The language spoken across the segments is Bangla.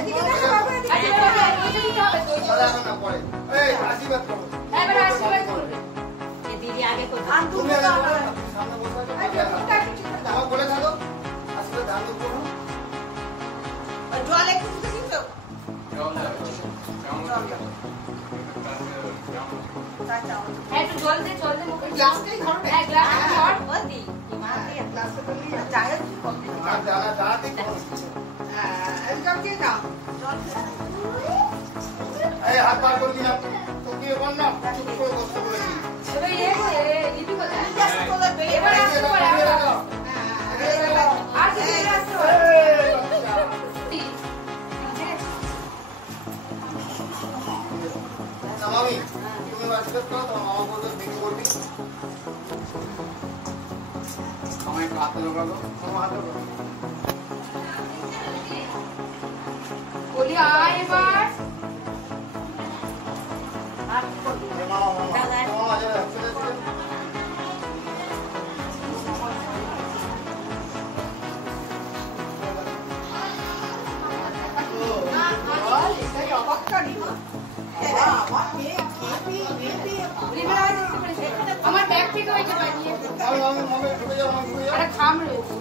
এদিকে দেখো বাবা, এদিকে দাঁড়াও না পরে। এই আশীর্বাদ করো। এবার আশীর্বাদ করবে। এই দিদি আগে করবে। তুমি আগে বলো, সামনে বসে থাকো। আমার বলে থাকো। আশীর্বাদ দান করো। জল একটু দিতে দিছো? একটু জল দে মুখে। গ্লাসটাই ধরবে। হ্যাঁ গ্লাস ধর ও দি। গ্লাসটা ধরলি চায়ের কি করবে? আর দাঁড়া দাঁড়াতে করো। একদম দিয়ে দাও। জল এই হাত বার করবি না। তোকে বল না। চুপ করে বসতে বলেছি। এবার লিপি কোথায়? জাস্ট করে বেরিয়ে এবার আসতে পারে আর কি আসতে পারে? মামি তুমি আশীর্বাদ করো, তোমার মামা বলতো বিক্রি করবি। আমায় একটু হাতে লাগাবো। তোমার হাতে লাগাবো। বলি আয় এবার। আমার ব্যাগ থেকে ওইটা বানিয়ে আরে খাম রয়েছে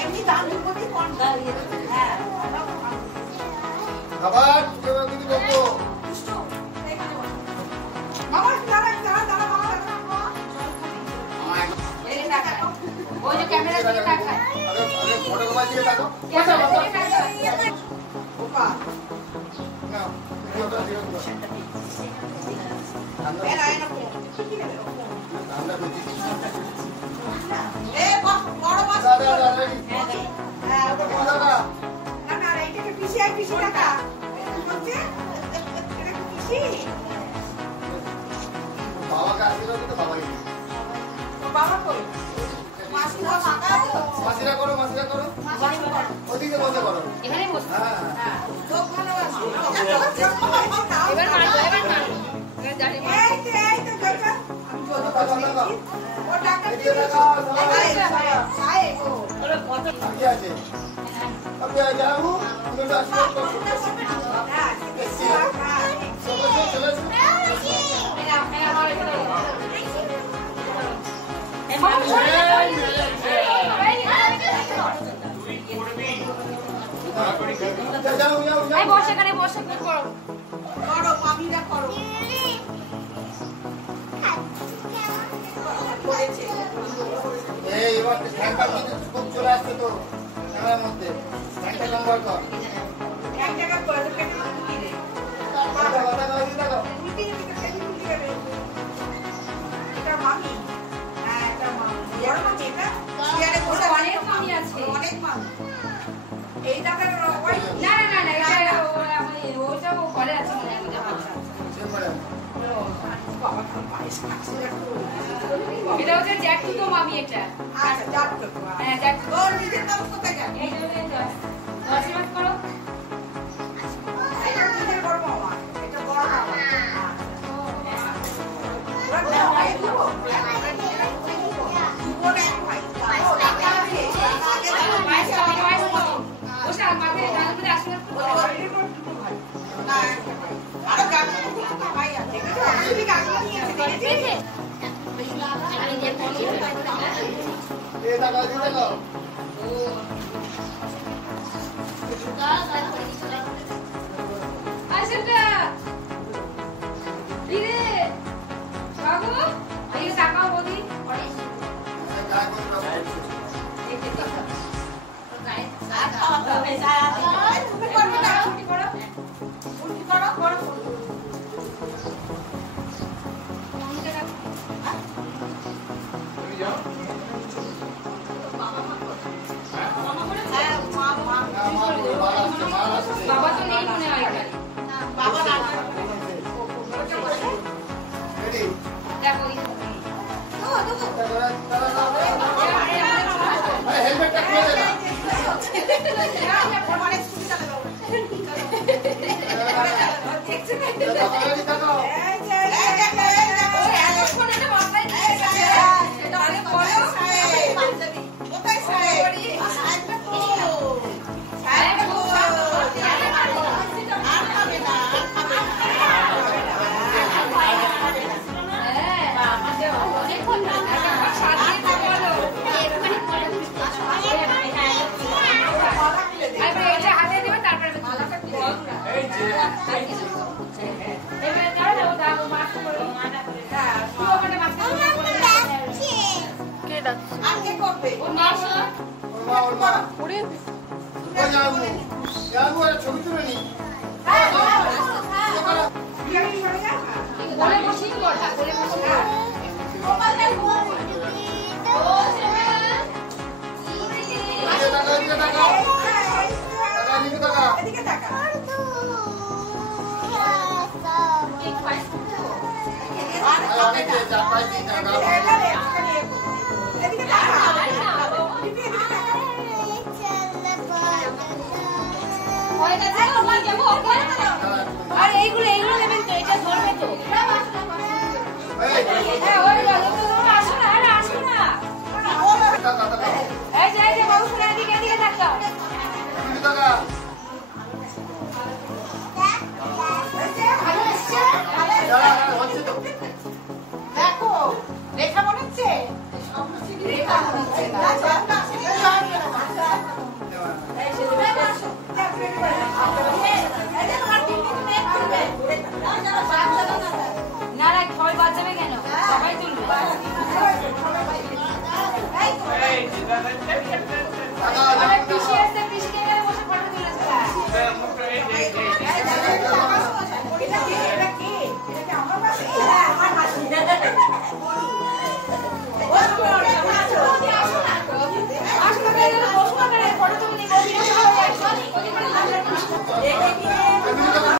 এমনি দাম দিব কি কোন দাঁড়িয়ে হ্যাঁ আবার তুমি বলবো আমার দাঁড়া মামা এই টাকা ওই যে ক্যামেরা দিয়ে টাকা আরে ফটো কমাই দিয়ে দেখো ওপা না ভিডিওটা দিয়ে দাও এর আয়না কো আমরা বুঝি এ বড় মাছ দাদা হ্যাঁ দাদা না এইটাকে পিছি টাকা হচ্ছে এটা পিছি বাবাকে আশীর্বাদ দিতে বাবাই বাবা কই মাছটা ফাঁকা আছে মাসিরা করো ওদিকে বসে করো এখানে বসে হ্যাঁ চোখ ভালো আছে এবার মারো এবার জানি এই তো জলটা আমি জলটা ও টাকা দিয়ে আয় ওরে কত কি আছে আপনি যাও তুমি তো আশীর্বাদ করো চলে বসে করে বসে করো করো মামিরা করো করেছে এই এবার ঘন্টা মধ্যে খুব চলে আসছে তো ক্যামেরার মধ্যে ঘন্টা নম্বর কর এক জায়গা করে কেটে দিলে এটা মামি হ্যাঁ এটা মামি বড় মামি এটা চেয়ারে বসে অনেক মামি আছে অনেক মামি এই টাকার ওই না এটা ওটা ঘরে আছে মনে হয় বাবা পায়েস খাচ্ছে এটা হচ্ছে জ্যাঠুতো মামি এটা আচ্ছা যাক তো হ্যাঁ জ্যাঠু তোর নিজের নাম কোথায় যাবে এই যে আশীর্বাদ করো এটা নিজের বড় মামা এটা বড় মামা ওরা ভাই দিব জীবনে ভাই ওটা মাথায় ডাল করে আশীর্বাদ করো আরো গান ভাই আছে ঠিক আছে নিয়েছে দেখেছি এই টাকা দিয়ে দাও আসেনটা দিরে বাবু এই টাকা বদি পড়ে কাজ করো দেখতে তো গায়ে আর খাওয়া হবে তুমি করবে না ছুটি করো উল্টি করো করো তুমি যাও হ্যাঁ মামা বাবা তো নেই মনে হয় এখানে বাবা না রেডি দেখো হেলমেটটা খুলে দে না দেখছি তাড়াতাড়ি তাকাও এই যে হবে। ওর মা আসো। ওর মা ওই যাবো আর ছবি তুলে নি হ্যাঁ, বিরিয়ানি করে যা। কোলে বসিয়ে কর, কোলে বসিয়ে কর। ও সোনা। এদিকে তাকা এদিকে তাকা এদিকে তাকা এদিকে তাকা। কেক পাইস করতে। অনেকে যা পাইছি টাকা এবারে একটুখানি এদিকে তাকা। এদিকে তাকা। ওই কাছে তো নিয়ে যাবো ওকে। আর এইগুলো নেবেন তো, এটা ধরবে তো। হ্যাঁ, ওই যাও, আসো না, আরে আসো না। টাকা টাকা এই যে বাবু শুনে এদিকে তাকাও। এদিকে টাকা ভালো এসছে? হচ্ছে তো দেখো রেখা মনে হচ্ছে? রেখা মনে হচ্ছে না।